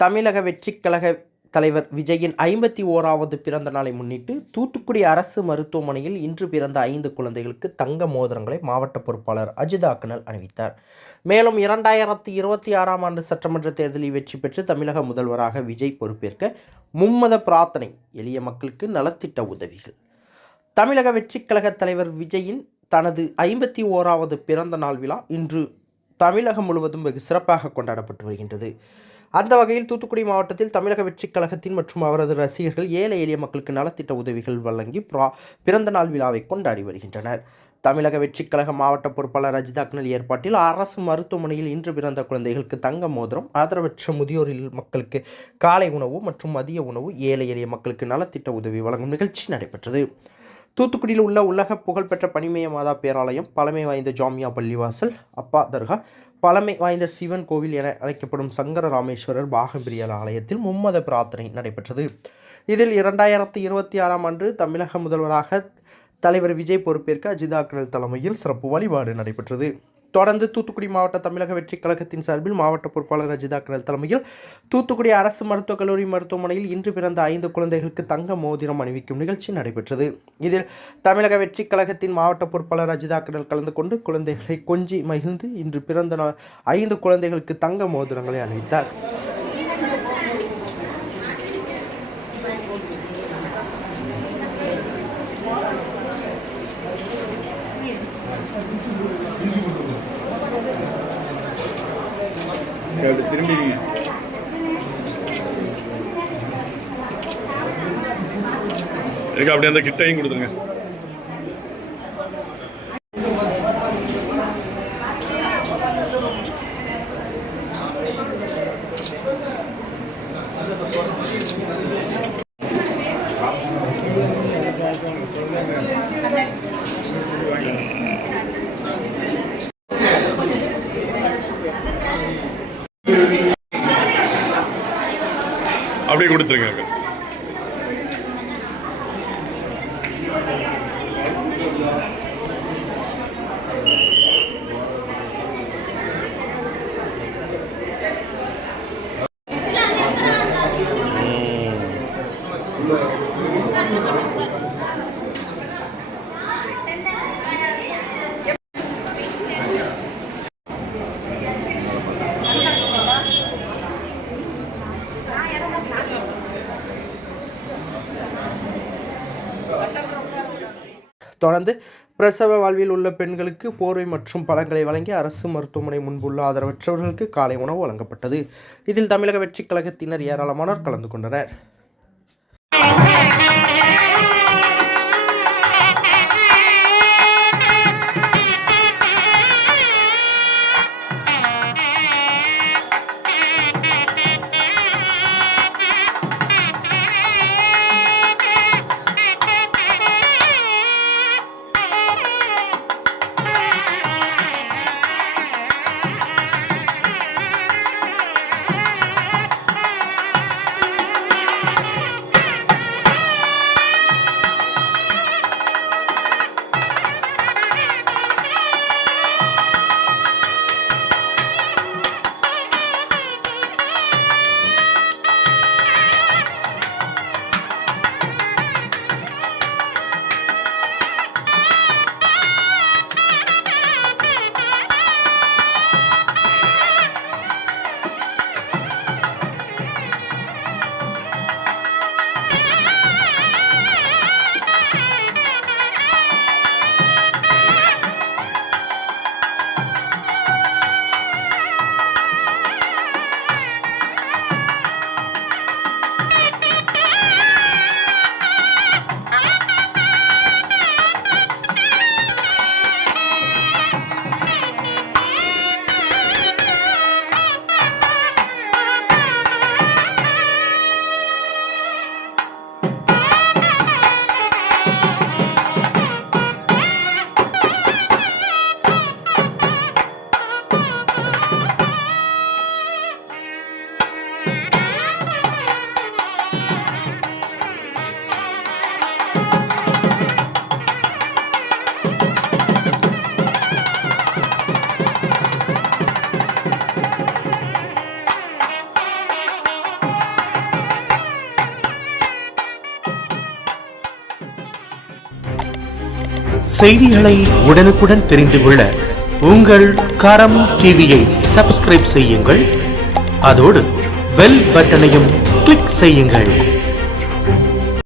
தமிழக வெற்றிக் கழக தலைவர் விஜயின் 51வது பிறந்த நாளை முன்னிட்டு தூத்துக்குடி அரசு மருத்துவமனையில் இன்று பிறந்த 5 குழந்தைகளுக்கு தங்க மோதிரங்களை மாவட்ட பொறுப்பாளர் அஜித் ஆக்கனல் அணிவித்தார். மேலும் 2026ஆம் ஆண்டு சட்டமன்ற தேர்தலில் வெற்றி பெற்று தமிழக முதல்வராக விஜய் பொறுப்பேற்க மும்மத பிரார்த்தனை, எளிய மக்களுக்கு நலத்திட்ட உதவிகள். தமிழக வெற்றிக் கழக தலைவர் விஜயின் தனது 51வது பிறந்த நாள் விழா இன்று தமிழகம் முழுவதும் வெகு சிறப்பாக கொண்டாடப்பட்டு வருகின்றது. அந்த வகையில் தூத்துக்குடி மாவட்டத்தில் தமிழக வெற்றிக் கழகத்தின் மற்றும் அவரது ரசிகர்கள் ஏழை எளிய மக்களுக்கு நலத்திட்ட உதவிகள் வழங்கி பிறந்த நாள் விழாவை கொண்டாடி வருகின்றனர். தமிழக வெற்றிக் கழக மாவட்ட பொறுப்பாளர் அஜித் ஆக்கனல் ஏற்பாட்டில் அரசு மருத்துவமனையில் இன்று பிறந்த குழந்தைகளுக்கு தங்க மோதிரம், ஆதரவற்ற முதியோரில் மக்களுக்கு காலை உணவு மற்றும் மதிய உணவு, ஏழை எளிய மக்களுக்கு நலத்திட்ட உதவி வழங்கும் நிகழ்ச்சி நடைபெற்றது. தூத்துக்குடியில் உள்ள உலக புகழ்பெற்ற பனிமய மாதா பேராலயம், பழமை வாய்ந்த ஜாமியா பள்ளிவாசல், அப்பா தர்கா, பழமை வாய்ந்த சிவன் கோவில் என அழைக்கப்படும் சங்கர ராமேஸ்வரர் பாகம்பிரியல் ஆலயத்தில் மும்மத பிரார்த்தனை நடைபெற்றது. இதில் 2026ஆம் ஆண்டு தமிழக முதல்வராக தலைவர் விஜய் பொறுப்பேற்க அஜித் ஆக்கனல் தலைமையில் சிறப்பு வழிபாடு நடைபெற்றது. தொடர்ந்து தூத்துக்குடி மாவட்ட தமிழக வெற்றிக் கழகத்தின் சார்பில் மாவட்ட பொறுப்பாளர் அஜித் ஆக்கனல் தலைமையில் தூத்துக்குடி அரசு மருத்துவக் கல்லூரி மருத்துவமனையில் இன்று பிறந்த 5 குழந்தைகளுக்கு தங்க மோதிரம் அணிவிக்கும் நிகழ்ச்சி நடைபெற்றது. இதில் தமிழக வெற்றிக் கழகத்தின் மாவட்ட பொறுப்பாளர் அஜித் ஆக்கனல் கலந்து கொண்டு குழந்தைகளை கொஞ்சி மகிழ்ந்து இன்று பிறந்த 5 குழந்தைகளுக்கு தங்க மோதிரங்களை அணிவித்தார். திரும்பி அப்படியே அந்த கிட்டையும் கொடுத்துருங்க. அப்படியே கொடுத்துருங்க. தொடர்ந்து பிரசவ வாழ்வில் உள்ள பெண்களுக்கு போர்வை மற்றும் பழங்களை வழங்கி அரசு மருத்துவமனை முன்புள்ள ஆதரவற்றவர்களுக்கு காலை உணவு வழங்கப்பட்டது. இதில் தமிழக வெற்றிக் கழகத்தினர் ஏராளமானோர் கலந்து கொண்டனர். செய்திகளை உடனுக்குடன் தெரிந்து கொள்ள உங்கள் கரம் டிவியை சப்ஸ்கிரைப் செய்யுங்கள். அதோடு பெல் பட்டனையும் கிளிக் செய்யுங்கள்.